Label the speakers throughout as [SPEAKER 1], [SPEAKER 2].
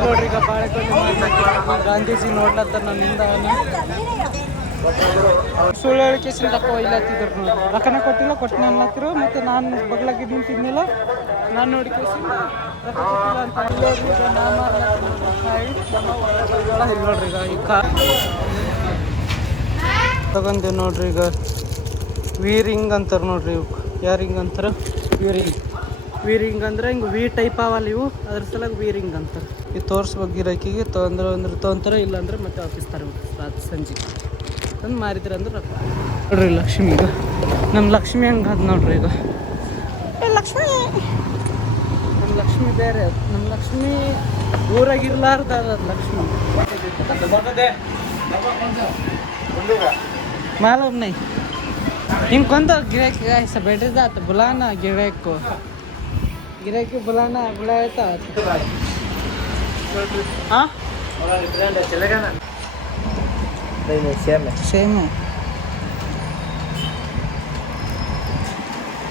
[SPEAKER 1] ನೋಡ್ರಿ ಈಗ ಬಾಳೆಕೊನೆ ಮಾರ್ಕೆಟ್ ಗಾಂಧೀಜಿ ನೋಡ್ಲತ್ತಾರ ನನ್ನಿಂದ ಸುಳ್ಳು ಹೇಳಿಕೆಸಿಂದ ರೊಕ್ಕ ಒಯ್ಲತ್ತಿದ್ರು ನೋಡಿ ರೊಕ್ಕನ ಕೊಟ್ಟಿಲ್ಲ ಕೊಟ್ಟಿನ ಅನ್ಲತ್ತಿರು ಮತ್ತೆ ನಾನು ಬಗ್ಲಾಗಿ ತಿನ್ನಿಲ್ಲ ನಾನು ನೋಡಿ ಕೇಸಿಂದ ರೊಕ್ಕ ನೋಡ್ರಿ ಈಗ ಈ ಕಾರ್ ತಗೊಂಡೆ ನೋಡ್ರಿ ಈಗ. ವೀರಿಂಗ್ ಅಂತಾರೆ ನೋಡ್ರಿ ಇವು ಯಾರಿಂಗ್ ಅಂತಾರೆ? ವೀರಿಂಗ್. ವೀರಿಂಗ್ ಅಂದ್ರೆ ಹಿಂಗೆ ವಿ ಟೈಪ್ ಅವಲ್ಲ ಇವು ಅದ್ರ ಸಲಗ ವೀರಿಂಗ್ ಅಂತಾರೆ ತೋರ್ಸ್ ತೋರಿಸ್ಬೇಕು ಗಿರಕಿಗೆ ತೊಂದ್ರೆ ಅಂದ್ರೆ ಇಲ್ಲ ಅಂದ್ರೆ ಮತ್ತೆ ಹಾಕಿಸ್ತಾರೆ ರಾತ್ರಿ ಸಂಜೆ. ತಂದು ಮಾರಿದ್ರೆ ಅಂದ್ರೆ ರೊಕ್ಕ. ನೋಡ್ರಿ ಲಕ್ಷ್ಮಿ ಈಗ. ನಮ್ಮ ಲಕ್ಷ್ಮಿ ಹಂಗೆ ಅದ್ ನೋಡ್ರಿ ಈಗ. ಲಕ್ಷ್ಮಿ. ನಮ್ಮ ಲಕ್ಷ್ಮಿ ಬೇರೆ. ನಮ್ಮ ಲಕ್ಷ್ಮಿ ಊರಾಗಿರ್ಲಾರ್ದ ಲಕ್ಷ್ಮಿ. ಮಾಲಮ್ನೈ ಹಿಂಗೆ ಕೊಂದ ಗಿರಾಕಿ ಆಯ್ಸ ಆತ ಬುಲಾನ ಗಿಡಕ್ಕೂ गिराक को बुलाना बुलाया था हाँ
[SPEAKER 2] चलेगा ना नहीं नहीं सेम है
[SPEAKER 1] सेम है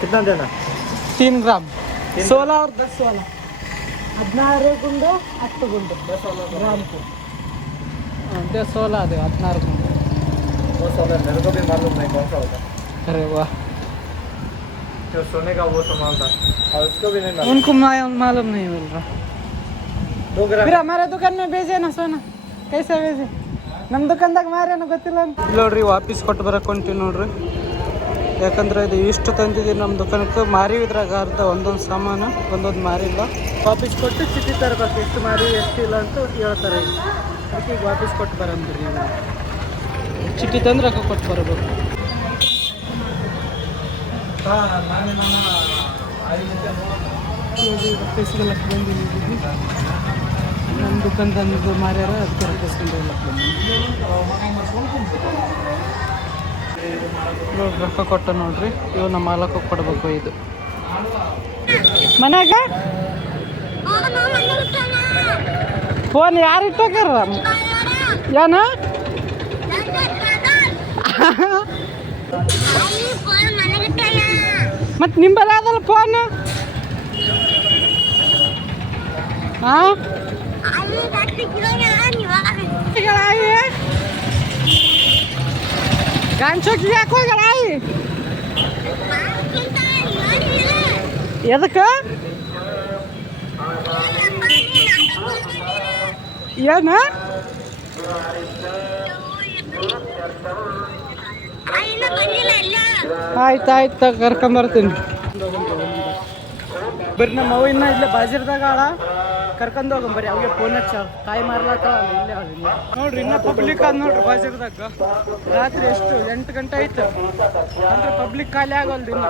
[SPEAKER 2] कितना देना
[SPEAKER 1] तीन ग्राम सोलह और दस वाला ಹದಿನಾರು ಗುಂಡು ಹತ್ತು ಗುಂಡು ಗ್ರಾಮ್ಕು ಅದೇ ಸೋಲ ಅದೇ ಹದಿನಾರು ಗುಂಡು
[SPEAKER 2] वो सोलह जो सोने का वो सामान था और उसको भी नहीं मालूम
[SPEAKER 1] उनको मा- मालूम नहीं मिल रहा
[SPEAKER 2] दो ग्राम
[SPEAKER 1] फिर हमारे दुकान में भेजे ना सोना कैसे भेजे ನಮ್ಮ ದುಕಾನ್ದಾಗ ಮಾರೇನೋ ಗೊತ್ತಿಲ್ಲ ಅಂತ ನೋಡ್ರಿ ವಾಪಸ್ ಕೊಟ್ಟು ಬರಕ್ಕೆ ಹೊಂಟಿವಿ ನೋಡ್ರಿ ಯಾಕಂದ್ರೆ ಇದು ಇಷ್ಟು ತಂದಿದ್ದೀವಿ ನಮ್ಮ ದುಕಾನಕ್ಕೆ ಮಾರಿ ಇದ್ರಾಗ ಅರ್ಧ ಒಂದೊಂದು ಸಾಮಾನು ಒಂದೊಂದು ಮಾರಿಲ್ಲ ವಾಪಸ್ ಕೊಟ್ಟು ಚೀಟಿ ತರಬೇಕು ಎಷ್ಟು ಮಾರಿ ಎಷ್ಟು ಇಲ್ಲ ಅಂತ ಹೇಳ್ತಾರೆ ಈಗ. ಅದಕ್ಕೆ ಈಗ ವಾಪಸ್ ಕೊಟ್ಟು ಬರಂದ್ರಿ ನಾವು ಚೀಟಿ ತಂದ್ರೆ ರೊಕ್ಕ ಕೊಟ್ಟು ಬರಬೇಕು ನಮ್ಮ ದುಕಾನ್ ತಂದು ಮಾರ್ಯಾರ ಅದಕ್ಕೆ ನೋಡ್ರಿ ರೊಕ್ಕ ಕೊಟ್ಟ ನೋಡ್ರಿ ಇವು ನಮ್ಮ ಮಾಲಕ್ಕೆ ಕೊಡ್ಬೇಕು ಇದು. ಮನ್ಯಾಗ? ಫೋನ್ ಯಾರು ಇಟ್ಟಾಕಾರ ಏನ? ಮತ್ತೆ ನಿಂಬಲ್ಲ ಅದಲ್ಲ ಫೋನ್ ಹಾ ಗಾಂಚೋಕಿ ಯಾಕೆ ಹೋಗ್ಯಾಳ ಆಯಿ. ಎದಕ್ಕೆ? ಏನ? ಆಯ್ತು ಆಯ್ತು ಕರ್ಕೊಂಬರ್ತೀನಿ ಬರ್ರಿ ನಮ್ಮ ಅವ ಇನ್ನ ಇಲ್ಲೇ ಬಾಜಿರ್ದಾಗ ಆಳ. ಕರ್ಕೊಂಡ್ ಹೋಗಂ ಬರ್ರಿ, ಅವ್ಗೆ ಫೋನ್ ಹಚ್ಚ. ತಾಯಿ ಮಾರ್ಲಾಕ ಇಲ್ಲೇ. ನೋಡ್ರಿ, ಇನ್ನ ಪಬ್ಲಿಕ್ ಆದ್ ನೋಡ್ರಿ ಬಾಜಿರ್ದಾಗ. ರಾತ್ರಿ ಎಷ್ಟು? ಎಂಟು ಗಂಟೆ ಆಯ್ತು. ಅಂದ್ರೆ ಪಬ್ಲಿಕ್ ಖಾಲಿ ಆಗೋಲ್ದು ಇನ್ನ.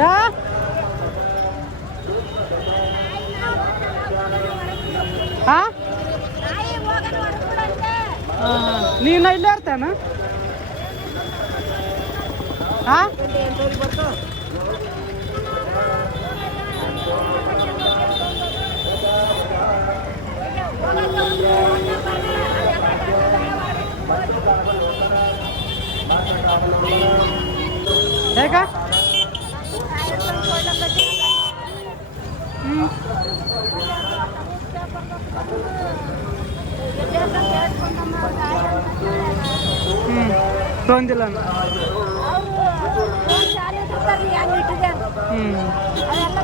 [SPEAKER 1] ಯಾ? ಹಾ ನೀನು ಇಲ್ಲೇ ಇರ್ತಾನ ಹಾ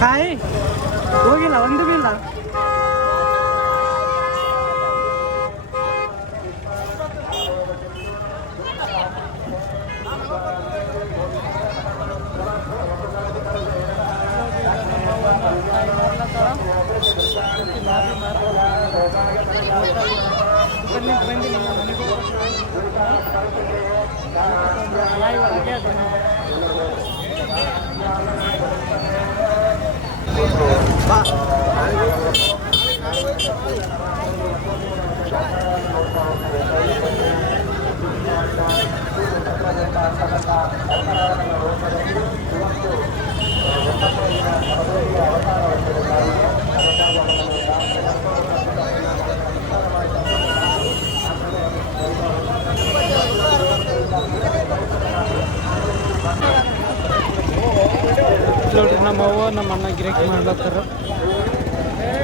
[SPEAKER 1] ಕಾಯಿ ಹೋಗಿಲ್ಲ ಒಂದು ಬಿ ಇಲ್ಲ Mas. Lalu nama apa nama negeri ke mana terus?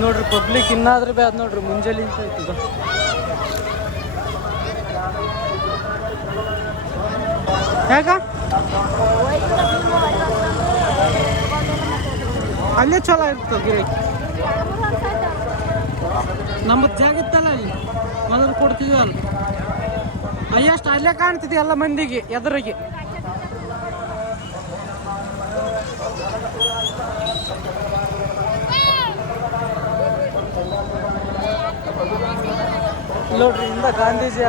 [SPEAKER 1] ನೋಡ್ರಿ ಪಬ್ಲಿಕ್ ಇನ್ನಾದ್ರೂ ಬೇ ಅದ್ ನೋಡ್ರಿ ಮುಂಜಾನೆ ಐತಿದ ಯಾಕ ಅಲ್ಲೇ ಚಲೋ ಇರ್ತದೆ ಗಿರಾಕಿ ನಮ್ಮ ಜಾಗ ಇತ್ತಲ್ಲ ಅಲ್ಲಿ? ಮೊದಲು ಕೊಡ್ತಿದ್ವಲ್ಲ ಅಯ್ಯಷ್ಟು ಅಲ್ಲೇ ಕಾಣ್ತಿದ್ವಿ ಎಲ್ಲ ಮಂದಿಗೆ, ಎದುರಿಗೆ. ನೋಡ್ರಿ, ಇಂದ ಗಾಂಧೀಜಿ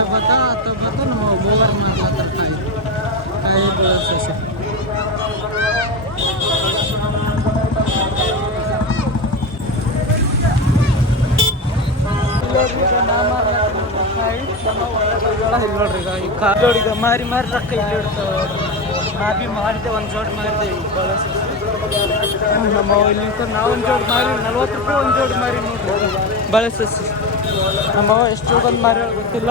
[SPEAKER 1] ಅನ್ನೋ ಇತ್ತ ಬತ್ತ ಅತ್ತ ಬತ್ತ ನಮ್ಮ ಬೋರ್ ಮಾಡ್ಲತ್ತಾರ ಕಾಯಿ ಕಾಯಿ ಬೆಳೆಸ ನೋಡ್ರಿ ಈಗ ಈ ಕಾಲೋಡಿ ಈಗ ಮಾರಿ ಮಾರಿ ರೊಕ್ಕ ಇಲ್ಲಿ ಇಡ್ತಾವ ನಾ ಬಿ ಮಾಡಿದೆ ಒಂದು ಜೋಡಿ ಮಾರಿದೆ ಈಗ ಭಾಳ ಸಸಿ ನಮ್ಮ ಅವ್ವ ಇಲ್ಲಿ ನಿಂತ್ಕೊಂಡು ನಾವು ಒಂದು ಜೋಡಿ ಮಾರಿ ನಲ್ವತ್ತು ರೂಪಾಯಿ ಒಂದು ಜೋಡಿ ಮಾರಿ ನೋಡ್ರಿ ಭಾಳ ಸಸಿ ನಮ್ಮ ಅವ್ವ ಎಷ್ಟು ಬಂದು ಮಾರಿ ಗೊತ್ತಿಲ್ಲ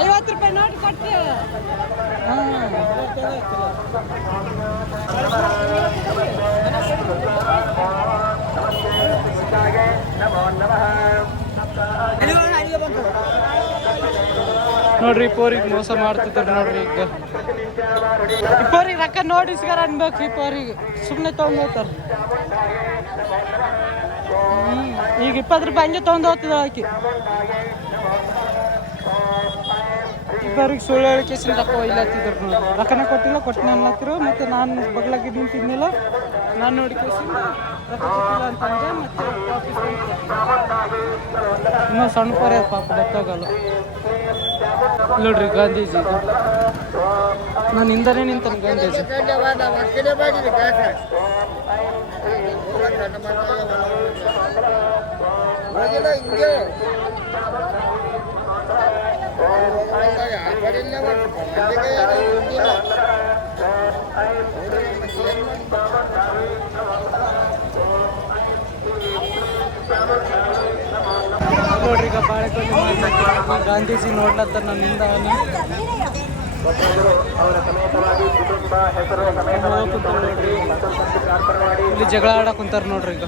[SPEAKER 1] ಐವತ್ತು ರೂಪಾಯಿ ನೋಟ್ ಕೊಟ್ಟು. ನೋಡ್ರಿ ಪೋರಿಗೆ ಮೋಸ ಮಾಡ್ತಿದ್ದಾರೆ ನೋಡ್ರಿ ಈಗ. ಈ ಪೋರಿಗೆ ರೊಕ್ಕ ನೋಡಿ ಅನ್ಬೇಕು ಈ ಪೋರಿಗೆ ಸುಮ್ಮನೆ ತೊಗೊಂಡು ಹೋಗ್ತಾರೆ. ಈಗ ಇಪ್ಪತ್ತು ರೂಪಾಯಿ ಹಂಗೆ ತೊಗೊಂಡು ಹೋಗ್ತಿದ್ದಾಳೆ ಆಕಿ ಇಬ್ಬರಿಗೆ ಸುಳ್ಳು ಹೇಳಿಕೆ ರೊಕ್ಕ ಒಯ್ಲತ್ತಿದ್ರು ರಕ್ಷಣ ಕೊಟ್ಟಿಲ್ಲ, ಕೊಟ್ಟಿನ ಅನ್ಲತ್ತಿರು ಮತ್ತು ನಾನು ಬಗ್ಲಾಗಿ ನಿಂತಿದ್ನಿಲ್ಲ ನಾನು ನೋಡಿ ಕೇಸಿಂದ ರೊಕ್ಕ. ಇನ್ನೂ ಸಣ್ಣ ಪರ ಪಾಪ ಗೊತ್ತಾಗಲ್ಲ ನೋಡ್ರಿ ಗಾಂಧೀಜಿ. ನಾನು ಹಿಂದನೇ ನಿಂತಾನೆ ಗಾಂಧೀಜಿ. ನೋಡ್ರಿ ಈಗ ಬಾಳೆಕೊಂಡು ಗಾಂಧೀಜಿ ನೋಡ್ಲತ್ತ ನನ್ನಿಂದ ಇಲ್ಲಿ ಜಗಳ ಆಡಕ್ ಕುಂತಾರ ನೋಡ್ರಿ ಈಗ.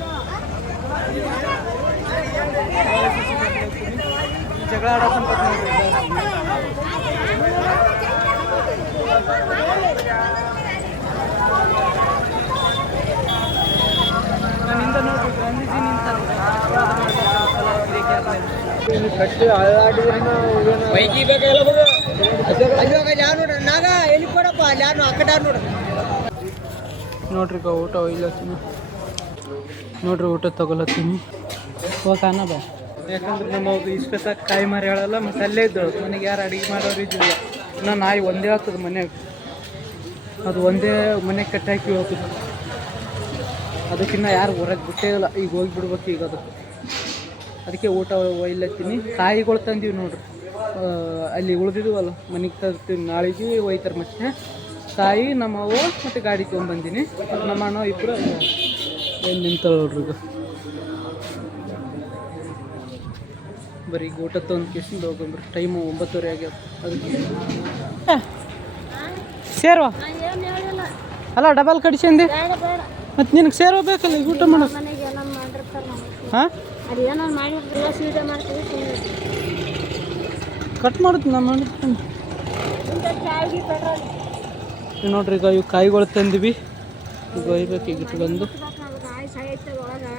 [SPEAKER 1] ಜಗಳ ಗಾಂಧೀಜಿ
[SPEAKER 3] ನಾಗ ಎಲ್ಲಿ ಕೊಡಪ್ಪ? ಅಲ್ಲಿ ಯಾರು ಆ ಕಡೆ ಯಾರು ನೋಡ್ರಿ
[SPEAKER 1] ನೋಡ್ರಿ ಊಟ ಒಯ್ಲತ್ತೀನಿ. ನೋಡ್ರಿ ಊಟ ತಗೊಲತ್ತೀನಿ. ಹೋಗಾನ ಬಾ ಯಾಕಂದ್ರೆ ನಮ್ಮ ಇಷ್ಟ ಕಾಯಿ ಮಾರಿ ಹೇಳಲ್ಲ ಮತ್ತೆ ಅಲ್ಲೇ ಇದ್ದಳು. ಮನೆಗೆ ಯಾರು ಅಡಿಗೆ ಮಾಡೋರು ಇದ್ದಿಲ್ಲ. ಇನ್ನು ನಾಯಿ ಒಂದೇ ಆಗ್ತದೆ ಮನ್ಯಾಗ. ಅದು ಒಂದೇ ಮನೆ ಕಟ್ಟಾಕಿ ಹೋಗ್ತದೆ. ಅದಕ್ಕಿನ್ನ ಯಾರು ಹೊರಗೆ ಬಿಟ್ಟೇ ಇಲ್ಲ. ಈಗ ಹೋಗಿ ಬಿಡ್ಬೇಕು ಈಗ ಅದು. ಅದಕ್ಕೆ ಊಟ ಒಯ್ಲತ್ತೀನಿ. ಕಾಯಿಗಳು ತಂದೀವಿ ನೋಡ್ರಿ. ಅಲ್ಲಿ ಉಳಿದಿದ್ವಲ್ಲ, ಮನೆಗೆ ತರ್ತೀವಿ. ನಾಳೆಗೆ ಒಯ್ತಾರೆ ಮತ್ತೆ. ಕಾಯಿ, ನಮ್ಮವ್ವ ಮತ್ತು ಗಾಡಿ ತೊಗೊಂಬಂದಿನಿ ನಮ್ಮ ಅಣ್ಣ ಇಬ್ಬರು ಏನು ನಿಂತ ನೋಡ್ರಿ ಈಗ? ಬರೀ ಊಟ ತೊಗೊಂಡು ಕೇಸಿಂದ ಹೋಗಂಬ್ರಿ ಟೈಮು ಒಂಬತ್ತುವರೆ ಆಗ್ಯಾವ. ಅದಕ್ಕೆ ಸೇರುವ? ಅಲ್ಲ ಡಬಲ್ ಕಡಿಸಂದಿ ಮತ್ತೆ ನಿನಗೆ ಸೇರೋ ಬೇಕಲ್ಲ, ಈಗ ಊಟ ಮಾಡೋ. ಹಾಂ? ಕಟ್ ಮಾಡುತ್ತೆ ನಾನು ಮಾಡಿರ್ತೀನಿ ನೋಡ್ರಿ ಈಗ ಇವು ಕಾಯಿಗಳು ತಂದಿವಿ. ಈಗ ಒಯ್ಬೇಕು ಈಗ ಇಟ್ಟು
[SPEAKER 4] ಕಾಯಿ ಸಾಯೈತದ ಒಳಗೆ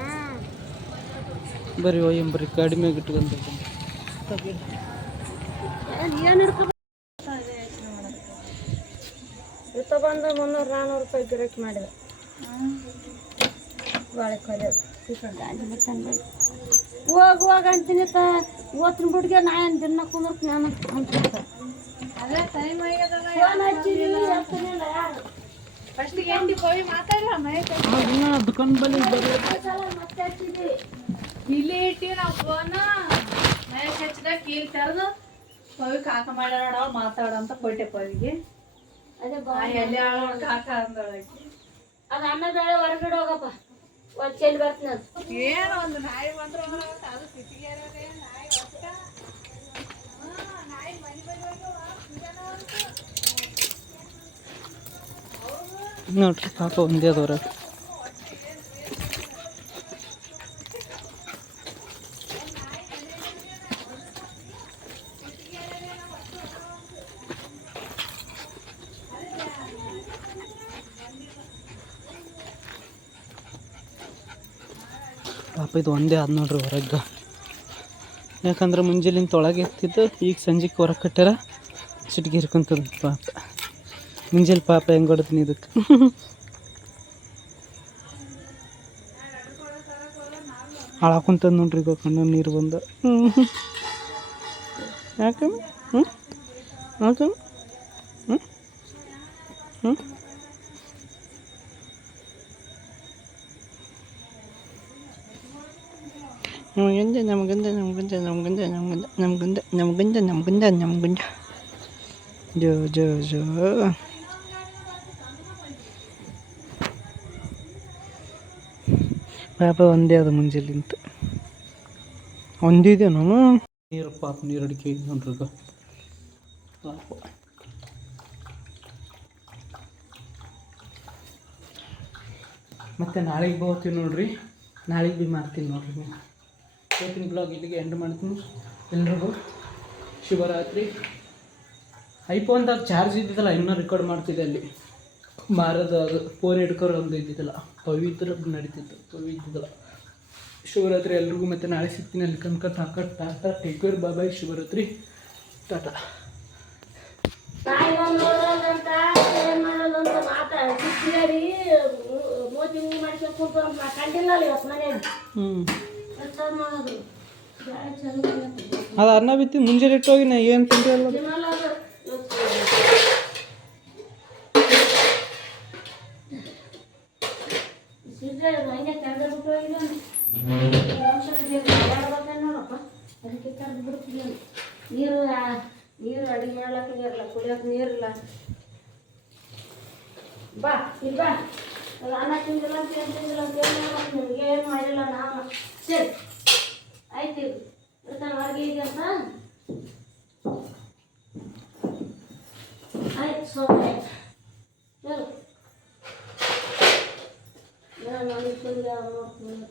[SPEAKER 1] ಬರೀ ಒಯ್ಯಂ ಬರೀ ಕಡಿಮೆ ಇಟ್ಕೊಂಡು
[SPEAKER 4] ತಗೊಂಡು ಮುನ್ನೂರು ನಾನ್ನೂರು ರೂಪಾಯಿ ಗಿರಾಕಿ ಮಾಡಿದೆ. ಬಾಳೆ ಕೊಯ್ದು. ಹೋಗ್ ಹೋಗ ಅಂತೀನಿ ತ ಬಿಡ್ಗೆ ನಾ ಏನು ದಿನ ಕುಂದ್ರಕ್ಕೆ ನಾನು ಅಂತ ಅದೇ ಟೈಮ್ ಫೋನ್ ಹಚ್ಚಿದೀನಿ ಎತ್ತಲಿಲ್ಲ ಯಾರು?
[SPEAKER 1] ದುಕಾನ್ ಬಲ್ಲಿ ಬರೀ.
[SPEAKER 4] ಮತ್ತೆ ಹಚ್ಚಿದಿ
[SPEAKER 5] ಇಲ್ಲಿ ಇಟ್ಟಿವಿ ನಾವು ಫೋನ್ ಹಚ್ಚಿದಾಗ ಕೀಲ್ ತೆರೆದು ಪವಿ ಕಾಕ ಮಾಡ್ಯಾರ ನೋಡವ ಮಾತಾಡಂತ ಕೊಟ್ಟೆ ಪವಿಗೆ ಎಲ್ಲಿ ಕಾಕ ಅಂದಳಕಿ
[SPEAKER 4] ಅದು ಅನ್ನ ಬೇಳೆ ಹೊರಗಡೆ ಹೋಗಪ್ಪ. ಒಂದು ಚೆಲ್ಲಿ ಬರ್ತೀನಿ ಅದು.
[SPEAKER 5] ಏನು ಒಂದು ನಾಯಿ ಬಂದ್ರು ಅದು ಸಿಟಿಗೆ ನಾಯಿ ಒಟ್ಟ. ನಾಯಿ ಮನೆ
[SPEAKER 1] ನೋಡ್ರಿ ಪಾಪ ಒಂದೇ ಅದವ್ರ ಪಾಪ ಇದು ಒಂದೇ ಆದ ನೋಡ್ರಿ ಹೊರಗೆ. ಯಾಕಂದ್ರೆ ಮುಂಜಾನಿಂದ ತೊಳಗೆ ಎತ್ತಿದ್ದು, ಈಗ ಸಂಜೆಗೆ ಹೊರಗೆ ಕಟ್ಟಾರ ಸಿಟಿಗೆ ಹಿರ್ಕೊಂತದ ಪಾಪ. ಮುಂಜಾನೆ ಪಾಪ ಹೆಂಗೆ ಹೊಡ್ತೀನಿ ಇದಕ್ಕೆ ಹಾಳಾಕೊಂತದ ನೋಡ್ರಿ ಈಗ ಕಣ್ಣು, ನೀರು ಬಂದ. ಯಾಕಮ್ಮ? ಹ್ಞೂ ಯಾಕಮ್ಮ? ಹ್ಞೂ ಹ್ಞೂ ನಮಗಂದ ನಮಗಂದ ನಮಗಂದ ನಮಗಂದ ನಮಗಂದ ನಮಗಂದ ನಮಗಂದ ನಮಗಂದ ನಮಗಂದ ಜೋ ಜೋ ಜೋ ಪಾಪ ಒಂದೇ ಅದು ಮುಂಜಾಲಿಂತ ಒಂದಿದೆ ನಾನು. ನೀರು ಪಾಪ ನೀರು ಅಡಿಕೆ ನೋಡ್ರಿ ಈಗ. ಪಾಪ. ಮತ್ತು ನಾಳೆಗೆ ಹೋಗ್ತೀವಿ ನೋಡ್ರಿ. ನಾಳೆಗೆ ಭೀ ಮಾಡ್ತೀನಿ ನೋಡ್ರಿ. ನೀವು ಇವತ್ತಿನ ಬ್ಲಾಗ್ ಇಲ್ಲಿಗೆ ಎಂಡ್ ಮಾಡ್ತೀನಿ. ಎಲ್ರಿಗೂ ಶಿವರಾತ್ರಿ. ಐಫೋನ್ದಾಗ ಚಾರ್ಜ್ ಇದ್ದಿದ್ದಲ್ಲ ಇನ್ನೂ ರೆಕಾರ್ಡ್ ಮಾಡ್ತಿದ್ದೆ ಅಲ್ಲಿ. ಮಾರದ ಅದು ಫೋನ್ ಹಿಡ್ಕೋರು ಒಂದು ಇದ್ದಿದ್ದಲ್ಲ. ಪವಿತ್ರ ನಡೀತಿತ್ತು ಪವಿತ್ರದಲ್ಲ. ಶಿವರಾತ್ರಿ ಎಲ್ರಿಗೂ ಮತ್ತೆ ನಾಳೆ ಸಿಗ್ತೀನಿ. ಅಲ್ಲಿ ಕನಕ ಟಾಕ
[SPEAKER 4] tata take care bye Shivaratri. Tata
[SPEAKER 1] ಹ್ಞೂ ಅದು ಅನ್ನ ಬಿತ್ತಿ ಮುಂಜಾನೆ ಇಟ್ಟೋಗಿ ನಾ ಏನು ತಿಂಡಿ ಅಲ್ಲ
[SPEAKER 4] ನೀರು ನೀರು ಅಡಿಗೆ ಮಾಡ್ಲಕ್ಕೆ ಇರಲ್ಲ, ಕುಡಿಯೋಕೆ ನೀರಿಲ್ಲ. ಬಾ, ಇಲ್ಲ ಬಾ. ಅನ್ನ ತಿಂದಿಲ್ಲ ಅಂತ ಏನು ತಿಂದಿಲ್ಲ ಅಂತ ಏನು ಮಾಡ್ಬೇಕು ನಿಮ್ಗೆ ಏನು ಮಾಡಿಲ್ಲ ನಾನು ಸರಿ ಆಯ್ತು ಇರ್ತಾನೆ ಹೊರಗೆ ಇದೆ ಅಂತ ಆಯ್ತು ಸೋಮೆ ಚಲೋ ನಾನು ಅನ್ಕೊಂಡಿದ್ದೆ ನೋಡ್ತೀನಿ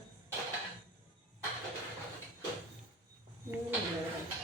[SPEAKER 4] ಹ್ಞೂ